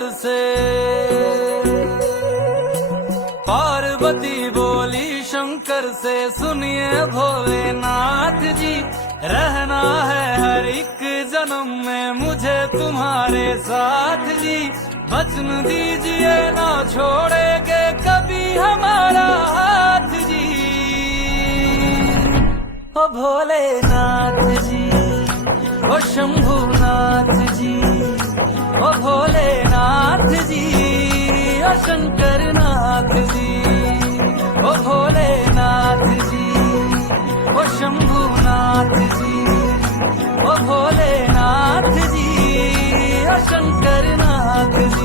शंकर से। पार्वती बोली शंकर से, सुनिए भोलेनाथ जी, रहना है हर एक जन्म में मुझे तुम्हारे साथ जी। वचन दीजिए ना छोड़ेंगे कभी हमारा हाथ जी। ओ भोलेनाथ जी, ओ शंभुनाथ जी, ओ भोलेनाथ जी, ओ शंकरनाथ जी। ओ भोलेनाथ जी, ओ शंभुनाथ जी, ओ भोलेनाथ जी, ओ शंकरनाथ जी।